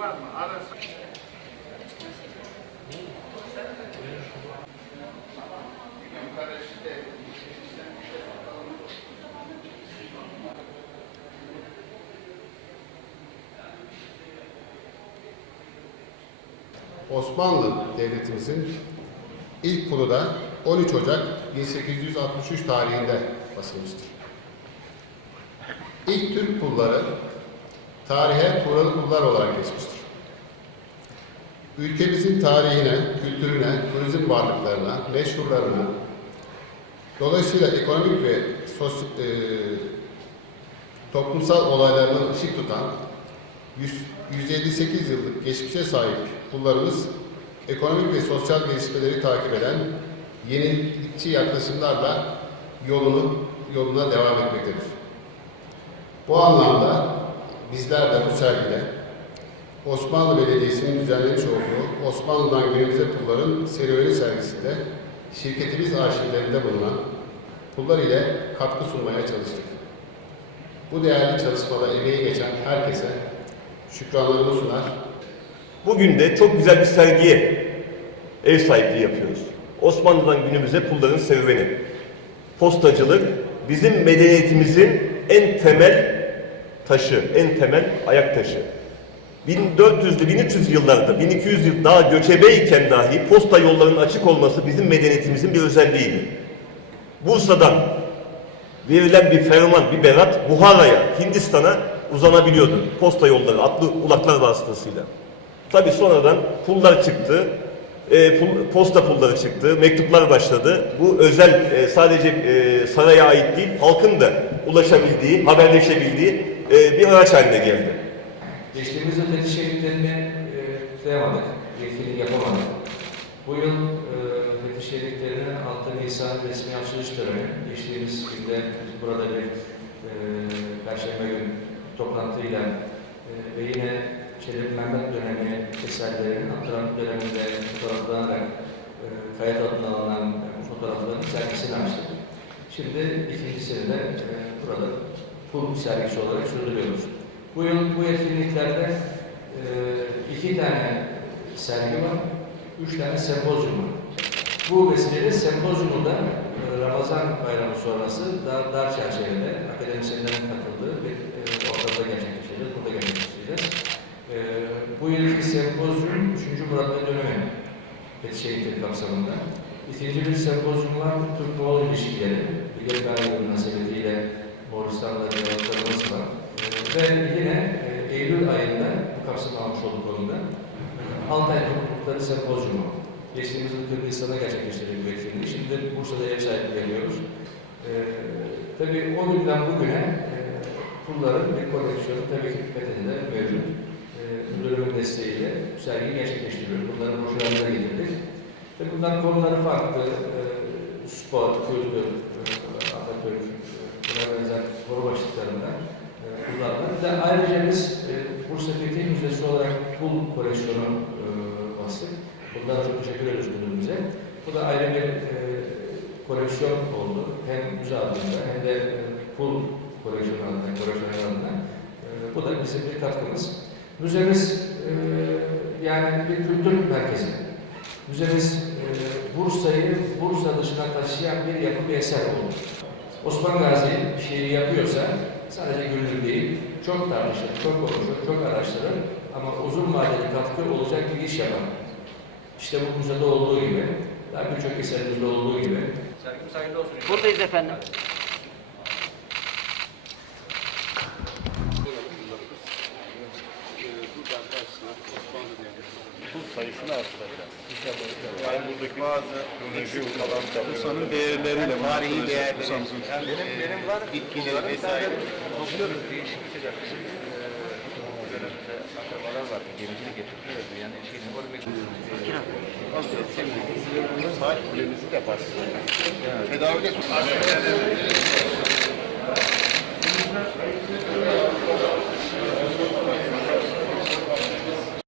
var mı? Arasın. Osmanlı Devletimizin ilk pulu da 13 Ocak 1863 tarihinde basılmıştır. İlk Türk pulları tarihe Turalı pullar olarak geçmiştir. Ülkemizin tarihine, kültürüne, turizm varlıklarına, meşhurlarına, dolayısıyla ekonomik ve sos, e, toplumsal olaylarına ışık tutan 100 158 yıllık geçmişe sahip kullarımız ekonomik ve sosyal gelişmeleri takip eden yenilikçi yaklaşımlarla yolunu yoluna devam etmektedir. Bu anlamda bizler de bu sergide Osmanlı Belediyesi'nin düzenlemiş olduğu Osmanlı'dan günümüze pulların serüveni sergisinde şirketimiz arşivlerinde bulunan pullar ile katkı sunmaya çalıştık. Bu değerli çalışmada emeği geçen herkese şükranlarımı sunar. Bugün de çok güzel bir sergiye ev sahipliği yapıyoruz. Osmanlı'dan günümüze pulların serüveni. Postacılık bizim medeniyetimizin en temel taşı, en temel ayak taşı. 1400'lü 1300 yıllarda, 1200 yıl daha göçebeyken dahi posta yollarının açık olması bizim medeniyetimizin bir özelliğiydi. Bursa'dan verilen bir ferman, bir berat Buhara'ya, Hindistan'a uzanabiliyordu. Posta yolları, atlı ulaklar vasıtasıyla. Tabii sonradan pullar çıktı, e, pul- posta pulları çıktı, mektuplar başladı. Bu özel e, sadece e, saraya ait değil, halkın da ulaşabildiği, haberleşebildiği e, bir araç haline geldi. Geçtiğimiz yıl fetiş şehitlerini e, yetkili yapamadık. Bu yıl e, fetiş şehitlerinin 6 Nisan resmi açılış töreni. Geçtiğimiz günde burada bir e, Perşembe günü toplantıyla e, ve yine Çelebi Mehmet dönemi eserlerinin Abdülhamit döneminde fotoğraflanarak e, kayıt altına alınan bu fotoğrafların sergisini açtık. Şimdi ikincisini de e, burada pul sergisi olarak sürdürüyoruz. Bu yıl bu etkinliklerde e, iki tane sergi var, üç tane sempozyum var. Bu vesileyle sempozyumu da e, Ramazan bayramı sonrası dar, dar çerçevede akademisyenlerin katıldığı bir e, ortamda gerçekleştireceğiz, burada gerçekleştireceğiz. E, bu yılki sempozyum 3. Murat ve dönemi Fethi Şehitleri kapsamında. İkinci bir sempozyum var, Türk-Moğol ilişkileri. Bilge Kaya münasebetiyle Moğolistan'da diyaloglarımız var. E, ve yine e, Eylül ayında bu kapsamı almış olduk konuda. Altay Toplulukları Sempozyumu. Geçtiğimiz yıl Kırgızistan'da gerçekleştirdik bu etkinliği. Şimdi Bursa'da ev sahipliği veriyoruz. E, tabii o günden bugüne e, pulların bir koleksiyonu tabii ki PET'inde mevcut. E, müdürümün desteğiyle bu sergiyi gerçekleştiriyoruz. Bunları broşürlerine getirdik. Ve bundan konuları farklı. E, spor, kültür, e, Atatürk, soru başlıklarında e, kullanılır. De ayrıca biz e, Bursa Fethi Müzesi olarak pul koleksiyonu e, bastık. Bunlara çok teşekkür ediyoruz müdürümüze. Bu da ayrı bir e, koleksiyon oldu. Hem müze adında hem de e, pul koleksiyonu adına, koleksiyon adına. E, bu da bizim bir katkımız. Müzemiz e, yani bir kültür merkezi. Müzemiz e, Bursa'yı Bursa dışına taşıyan bir yapı bir eser oldu. Osman Gazi bir şeyi yapıyorsa sadece gönül değil, çok tartışır, çok konuşur, çok araştırır ama uzun vadeli katkı olacak bir iş yapar. İşte bu müzede olduğu gibi, daha birçok eserimizde olduğu gibi. Sergimiz hayırlı olsun. Buradayız efendim. sayısını arttıracağız. Yani buradaki bazı eksik kalan Bursa'nın değerleriyle, tarihi değerleri, benim, benim var, bitkileri vesaire topluyoruz. Değişik bir sıcak. Bizim dönemimizde akrabalar var, gemicilik getiriyoruz. Yani şeyini görmek sahil kulemizi de bastı. Tedavide